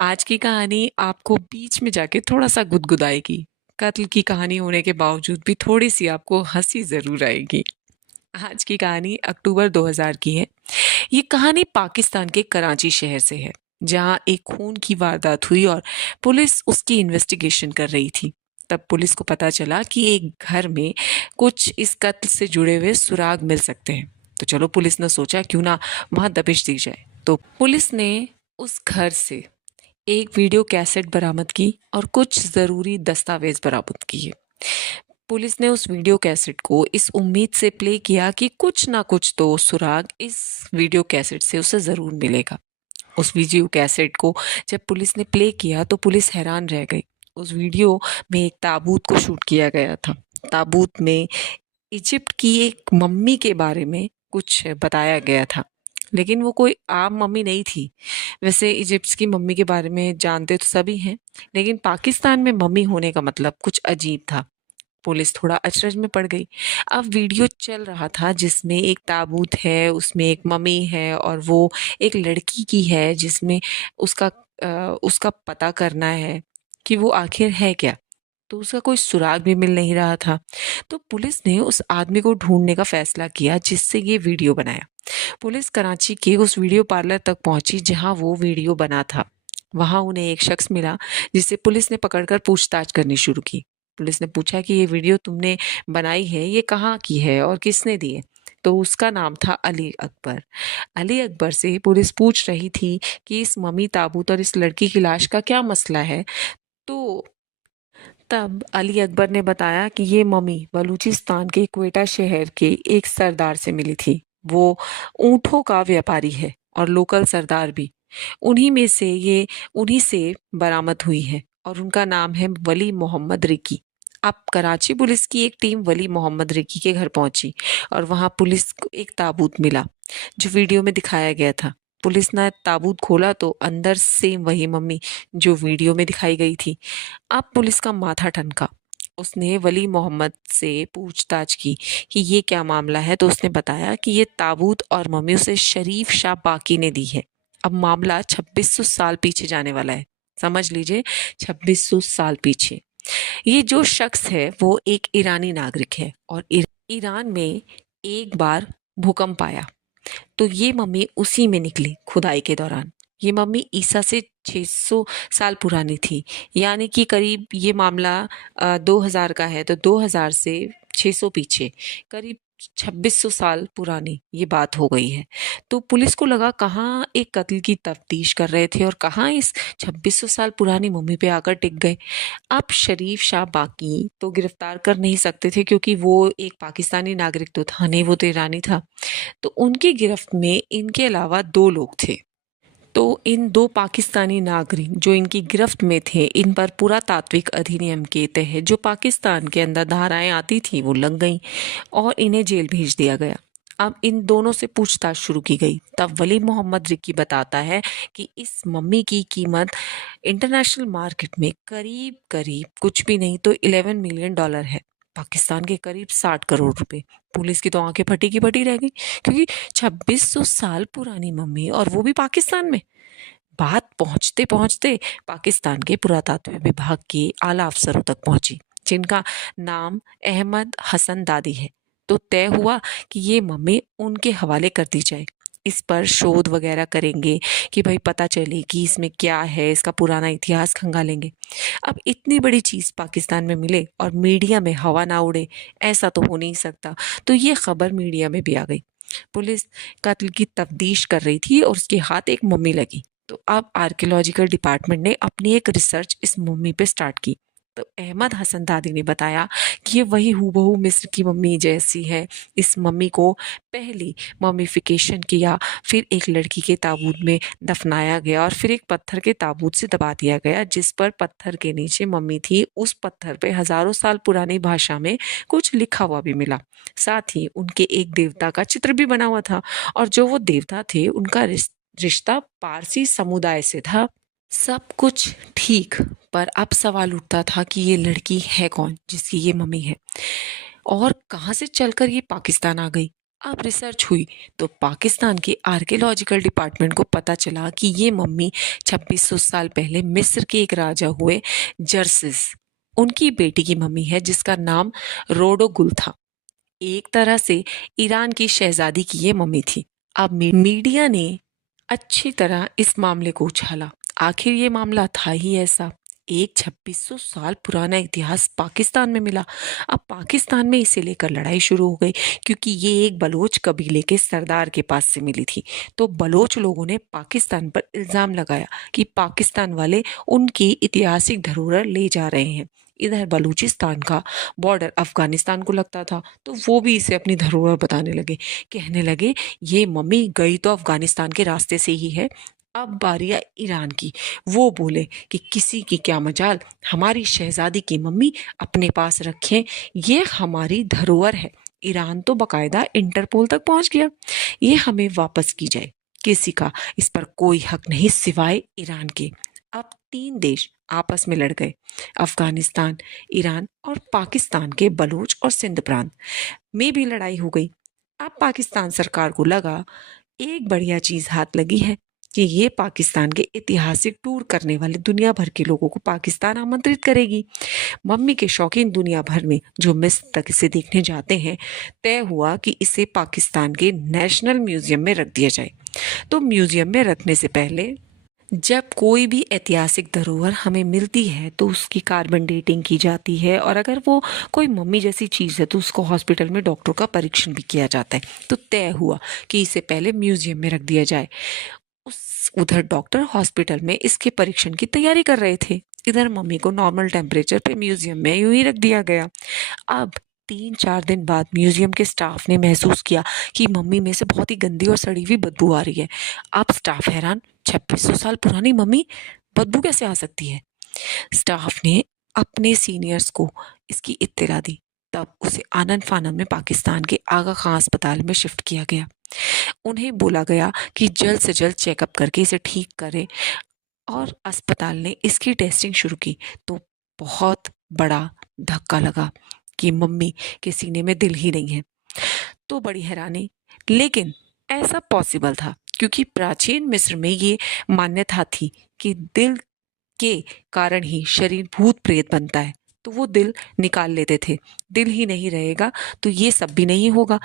आज की कहानी आपको बीच में जाके थोड़ा-सा गुदगुदाएगी। कत्ल की कहानी होने के बावजूद भी थोड़ी-सी आपको हँसी ज़रूर आएगी। आज की कहानी अक्टूबर 2000 की है। ये कहानी पाकिस्तान के कराची शहर से है, जहाँ एक खून की वारदात हुई और पुलिस उसकी इन्वेस्टिगेशन कर रही थी। तब पुलिस को पता चला कि एक घर में कुछ इस कत्ल से जुड़े हुए सुराग मिल सकते हैं। तो चलो पुलिस ने सोचा क्यों ना वहाँ दबिश दी जाए। तो पुलिस ने उस घर से एक वीडियो कैसेट बरामद की और कुछ ज़रूरी दस्तावेज बरामद किए। पुलिस ने उस वीडियो कैसेट को इस उम्मीद से प्ले किया कि कुछ ना कुछ तो सुराग इस वीडियो कैसेट से उसे ज़रूर मिलेगा। उस वीडियो कैसेट को जब पुलिस ने प्ले किया तो पुलिस हैरान रह गई। उस वीडियो में एक ताबूत को शूट किया गया था। ताबूत में इजिप्ट की एक मम्मी के बारे में कुछ बताया गया था, लेकिन वो कोई आम मम्मी नहीं थी। वैसे इजिप्ट की मम्मी के बारे में जानते तो सभी हैं, लेकिन पाकिस्तान में मम्मी होने का मतलब कुछ अजीब था। पुलिस थोड़ा अचरज में पड़ गई। अब वीडियो चल रहा था जिसमें एक ताबूत है, उसमें एक मम्मी है और वो एक लड़की की है जिसमें उसका उसका पता करना है कि वो आखिर है क्या। तो उसका कोई सुराग भी मिल नहीं रहा था। तो पुलिस ने उस आदमी को ढूंढने का फैसला किया जिससे ये वीडियो बनाया। पुलिस कराची के उस वीडियो पार्लर तक पहुंची जहां वो वीडियो बना था। वहां उन्हें एक शख्स मिला जिसे पुलिस ने पकड़कर पूछताछ करनी शुरू की। पुलिस ने पूछा कि ये वीडियो तुमने बनाई है, ये कहाँ की है और किसने दी है। तो उसका नाम था अली अकबर। अली अकबर से पुलिस पूछ रही थी कि इस मम्मी ताबूत और इस लड़की की लाश का क्या मसला है। तो तब अली अकबर ने बताया कि ये मम्मी बलूचिस्तान के क्वेटा शहर के एक सरदार से मिली थी। वो ऊँटों का व्यापारी है और लोकल सरदार भी। उन्हीं से बरामद हुई है और उनका नाम है वली मोहम्मद रिकी। अब कराची पुलिस की एक टीम वली मोहम्मद रिकी के घर पहुंची और वहां पुलिस को एक ताबूत मिला जो वीडियो में दिखाया गया था। पुलिस ने ताबूत खोला तो अंदर सेम वही मम्मी जो वीडियो में दिखाई गई थी। अब पुलिस का माथा ठनका। उसने वली मोहम्मद से पूछताछ की कि ये क्या मामला है, तो उसने बताया कि ये ताबूत और मम्मी उसे शरीफ शाह बाकी ने दी है। अब मामला 2600 साल पीछे जाने वाला है। समझ लीजिए, 2600 साल पीछे। ये जो शख्स है वो एक ईरानी नागरिक है और ईरान में एक बार भूकंप आया तो ये मम्मी उसी में निकली खुदाई के दौरान। ये मम्मी ईसा से 600 साल पुरानी थी, यानी कि करीब ये मामला 2000 का है तो 2000 से 600 पीछे करीब 2600 साल पुरानी ये बात हो गई है। तो पुलिस को लगा कहाँ एक कत्ल की तफ्तीश कर रहे थे और कहाँ इस 2600 साल पुरानी मम्मी पे आकर टिक गए। अब शरीफ शाह बाकी तो गिरफ्तार कर नहीं सकते थे क्योंकि वो एक पाकिस्तानी नागरिक तो था नहीं, वो तो ईरानी था। तो उनकी गिरफ्त में इनके अलावा 2 लोग थे। तो इन 2 पाकिस्तानी नागरिक जो इनकी गिरफ्त में थे, इन पर पुरातात्विक अधिनियम के तहत जो पाकिस्तान के अंदर धाराएं आती थी वो लग गईं और इन्हें जेल भेज दिया गया। अब इन दोनों से पूछताछ शुरू की गई। तब वली मोहम्मद रिकी बताता है कि इस मम्मी की कीमत इंटरनेशनल मार्केट में करीब करीब कुछ भी नहीं तो 11 मिलियन डॉलर है, पाकिस्तान के करीब 60 करोड़ रुपए। पुलिस की तो आंखें फटी की फटी रह गई, क्योंकि 2600 साल पुरानी मम्मी और वो भी पाकिस्तान में। बात पहुंचते पहुंचते पाकिस्तान के पुरातत्व विभाग के आला अफसरों तक पहुंची, जिनका नाम अहमद हसन दादी है। तो तय हुआ कि ये मम्मी उनके हवाले कर दी जाए। इस पर शोध वगैरह करेंगे कि भाई पता चले कि इसमें क्या है, इसका पुराना इतिहास खंगालेंगे। अब इतनी बड़ी चीज पाकिस्तान में मिले और मीडिया में हवा ना उड़े, ऐसा तो हो नहीं सकता। तो ये खबर मीडिया में भी आ गई। पुलिस कत्ल की तफ्तीश कर रही थी और उसके हाथ एक मम्मी लगी। तो अब आर्कियोलॉजिकल डिपार्टमेंट ने अपनी एक रिसर्च इस मम्मी पे स्टार्ट की। तो अहमद हसन दादी ने बताया कि ये वही हूबहू मिस्र की मम्मी जैसी है। इस मम्मी को पहले मम्मीफिकेशन किया, फिर एक लड़की के ताबूत में दफनाया गया और फिर एक पत्थर के ताबूत से दबा दिया गया, जिस पर पत्थर के नीचे मम्मी थी। उस पत्थर पे हजारों साल पुरानी भाषा में कुछ लिखा हुआ भी मिला। साथ ही उनके एक देवता का चित्र भी बना हुआ था और जो वो देवता थे उनका रिश्ता पारसी समुदाय से था। सब कुछ ठीक, पर अब सवाल उठता था कि ये लड़की है कौन जिसकी ये मम्मी है और कहाँ से चलकर ये पाकिस्तान आ गई। अब रिसर्च हुई तो पाकिस्तान के आर्कियोलॉजिकल डिपार्टमेंट को पता चला कि ये मम्मी 2600 साल पहले मिस्र के एक राजा हुए जर्सिस उनकी बेटी की मम्मी है, जिसका नाम रोडोगुल था। एक तरह से ईरान की शहजादी की ये मम्मी थी। अब मीडिया ने अच्छी तरह इस मामले को उछाला। आखिर ये मामला था ही ऐसा। एक 2600 साल पुराना इतिहास पाकिस्तान में मिला। अब पाकिस्तान में इसे लेकर लड़ाई शुरू हो गई, क्योंकि ये एक बलोच कबीले के सरदार के पास से मिली थी। तो बलोच लोगों ने पाकिस्तान पर इल्जाम लगाया कि पाकिस्तान वाले उनकी ऐतिहासिक धरोहर ले जा रहे हैं। इधर बलूचिस्तान का बॉर्डर अफगानिस्तान को लगता था, तो वो भी इसे अपनी धरोहर बताने लगे। कहने लगे ये मम्मी गई तो अफगानिस्तान के रास्ते से ही है। अब बारी है ईरान की। वो बोले कि किसी की क्या मजाल, हमारी शहजादी की मम्मी अपने पास रखें, ये हमारी धरोहर है। ईरान तो बकायदा इंटरपोल तक पहुंच गया, ये हमें वापस की जाए। किसी का इस पर कोई हक नहीं सिवाय ईरान के। अब 3 देश आपस में लड़ गए, अफगानिस्तान, ईरान और पाकिस्तान के बलूच और सिंध प्रांत में भी लड़ाई हो गई। अब पाकिस्तान सरकार को लगा एक बढ़िया चीज हाथ लगी है कि ये पाकिस्तान के ऐतिहासिक टूर करने वाले दुनिया भर के लोगों को पाकिस्तान आमंत्रित करेगी। मम्मी के शौकीन दुनिया भर में जो मिस्र तक इसे देखने जाते हैं, तय हुआ कि इसे पाकिस्तान के नेशनल म्यूजियम में रख दिया जाए। तो म्यूजियम में रखने से पहले जब कोई भी ऐतिहासिक धरोहर हमें मिलती है तो उसकी कार्बन डेटिंग की जाती है, और अगर वो कोई मम्मी जैसी चीज़ है तो उसको हॉस्पिटल में डॉक्टरों का परीक्षण भी किया जाता है। तो तय हुआ कि इसे पहले म्यूजियम में रख दिया जाए। उधर डॉक्टर हॉस्पिटल में इसके परीक्षण की तैयारी कर रहे थे, इधर मम्मी को नॉर्मल टेम्परेचर पे म्यूजियम में यूं ही रख दिया गया। अब 3-4 दिन बाद म्यूजियम के स्टाफ ने महसूस किया कि मम्मी में से बहुत ही गंदी और सड़ी हुई बदबू आ रही है। अब स्टाफ हैरान, 2600 साल पुरानी मम्मी, बदबू कैसे आ सकती है? स्टाफ ने अपने सीनियर्स को इसकी इत्तला दी। तब उसे आनन फानन में पाकिस्तान के आगा खां अस्पताल में शिफ्ट किया गया। उन्हें बोला गया कि जल्द से जल्द चेकअप करके इसे ठीक करें, और अस्पताल ने इसकी टेस्टिंग शुरू की तो बहुत बड़ा धक्का लगा कि मम्मी के सीने में दिल ही नहीं है। तो बड़ी हैरानी, लेकिन ऐसा पॉसिबल था क्योंकि प्राचीन मिस्र में ये मान्यता थी कि दिल के कारण ही शरीर भूत प्रेत बनता है। तो वो दिल निकाल लेते थे। दिल ही नहीं रहेगा तो ये सब भी नहीं होगा।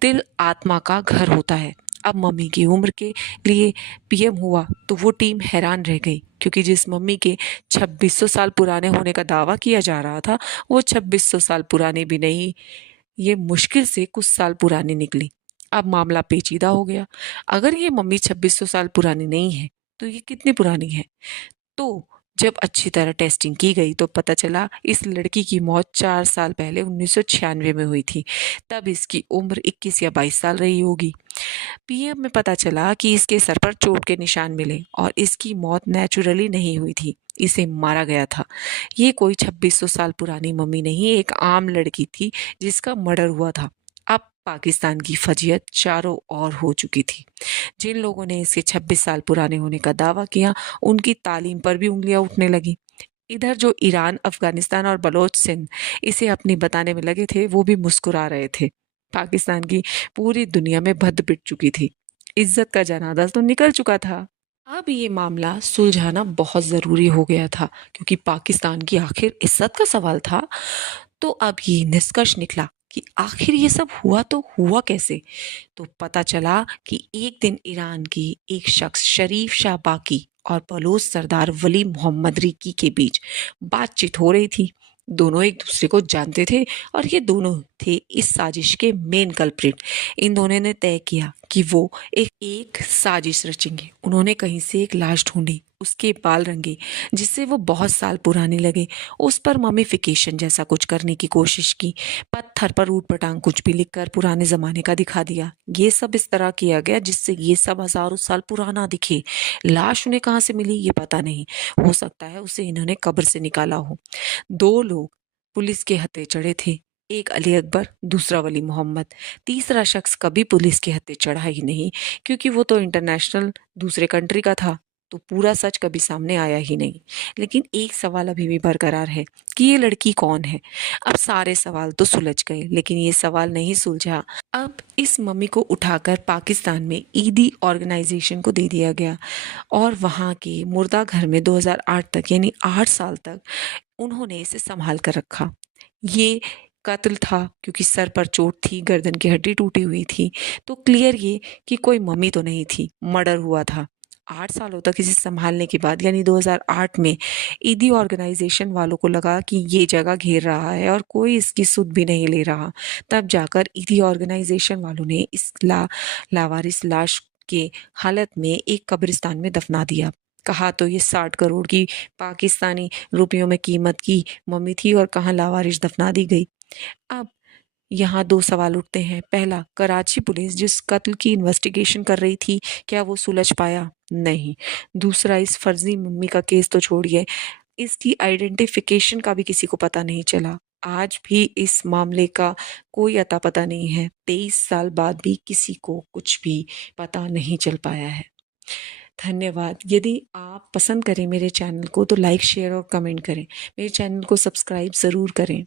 दिल आत्मा का घर होता है। अब मम्मी की उम्र के लिए पीएम हुआ तो वो टीम हैरान रह गई, क्योंकि जिस मम्मी के 2600 साल पुराने होने का दावा किया जा रहा था वो 2600 साल पुरानी भी नहीं, ये मुश्किल से कुछ साल पुरानी निकली। अब मामला पेचीदा हो गया। अगर ये मम्मी 2600 साल पुरानी नहीं है तो ये कितनी पुरानी है? तो जब अच्छी तरह टेस्टिंग की गई तो पता चला इस लड़की की मौत 4 साल पहले 1996 में हुई थी। तब इसकी उम्र 21 या 22 साल रही होगी। पीएम में पता चला कि इसके सर पर चोट के निशान मिले और इसकी मौत नेचुरली नहीं हुई थी, इसे मारा गया था। ये कोई 2600 साल पुरानी मम्मी नहीं, एक आम लड़की थी जिसका मर्डर हुआ था। अब पाकिस्तान की फजीयत चारों ओर हो चुकी थी। जिन लोगों ने इसके 26 साल पुराने होने का दावा किया उनकी तालीम पर भी उंगलियां उठने लगी। इधर जो ईरान, अफगानिस्तान और बलोच सिंध इसे अपनी बताने में लगे थे वो भी मुस्कुरा रहे थे। पाकिस्तान की पूरी दुनिया में भद्द पिट चुकी थी, इज्जत का जनाजा तो निकल चुका था। अब ये मामला सुलझाना बहुत जरूरी हो गया था, क्योंकि पाकिस्तान की आखिर इज्जत का सवाल था। तो अब ये निष्कर्ष निकला कि आखिर ये सब हुआ तो हुआ कैसे। तो पता चला कि एक दिन ईरान की एक शख्स शरीफ शाह बाकी और बलोच सरदार वली मोहम्मद रिकी के बीच बातचीत हो रही थी। दोनों एक दूसरे को जानते थे और ये दोनों थे इस साजिश के मेन कल्प्रिट। इन दोनों ने तय किया कि वो एक साजिश रचेंगे। उन्होंने कहीं से एक लाश ढूंढी, उसके बाल रंगे जिससे वो बहुत साल पुरानी लगे, उस पर ममिफिकेशन जैसा कुछ करने की कोशिश की, पत्थर पर ऊट पटांग कुछ भी लिखकर पुराने जमाने का दिखा दिया। ये सब इस तरह किया गया जिससे ये सब हजारों साल पुराना दिखे। लाश उन्हें कहाँ से मिली ये पता नहीं, हो सकता है उसे इन्होंने कब्र से निकाला हो। 2 लोग पुलिस के हत्थे चढ़े थे, एक अली अकबर, दूसरा वली मोहम्मद। तीसरा शख्स कभी पुलिस के हत्थे चढ़ा ही नहीं, क्योंकि वो तो इंटरनेशनल दूसरे कंट्री का था। तो पूरा सच कभी सामने आया ही नहीं। लेकिन एक सवाल अभी भी बरकरार है कि ये लड़की कौन है। अब सारे सवाल तो सुलझ गए, लेकिन ये सवाल नहीं सुलझा। अब इस मम्मी को उठाकर पाकिस्तान में ईदी ऑर्गेनाइजेशन को दे दिया गया और वहाँ के मुर्दा घर में 2008 तक, यानी 8 साल तक उन्होंने इसे संभाल कर रखा। ये कत्ल था क्योंकि सर पर चोट थी, गर्दन की हड्डी टूटी हुई थी। तो क्लियर ये कि कोई मम्मी तो नहीं थी, मर्डर हुआ था। 8 सालों तक इसे संभालने के बाद, यानी 2008 में ईदी ऑर्गेनाइजेशन वालों को लगा कि ये जगह घेर रहा है और कोई इसकी सुध भी नहीं ले रहा। तब जाकर ईदी ऑर्गेनाइजेशन वालों ने इस लावारिस लाश के हालत में एक कब्रिस्तान में दफना दिया। कहा तो ये 60 करोड़ की पाकिस्तानी रुपयों में कीमत की मम्मी थी और कहाँ लावारिस दफना दी गई। अब यहाँ 2 सवाल उठते हैं। पहला, कराची पुलिस जिस कत्ल की इन्वेस्टिगेशन कर रही थी, क्या वो सुलझ पाया? नहीं। दूसरा, इस फर्जी मम्मी का केस तो छोड़िए, इसकी आइडेंटिफिकेशन का भी किसी को पता नहीं चला। आज भी इस मामले का कोई अता पता नहीं है। 23 साल बाद भी किसी को कुछ भी पता नहीं चल पाया है। धन्यवाद। यदि आप पसंद करें मेरे चैनल को तो लाइक, शेयर और कमेंट करें। मेरे चैनल को सब्सक्राइब ज़रूर करें।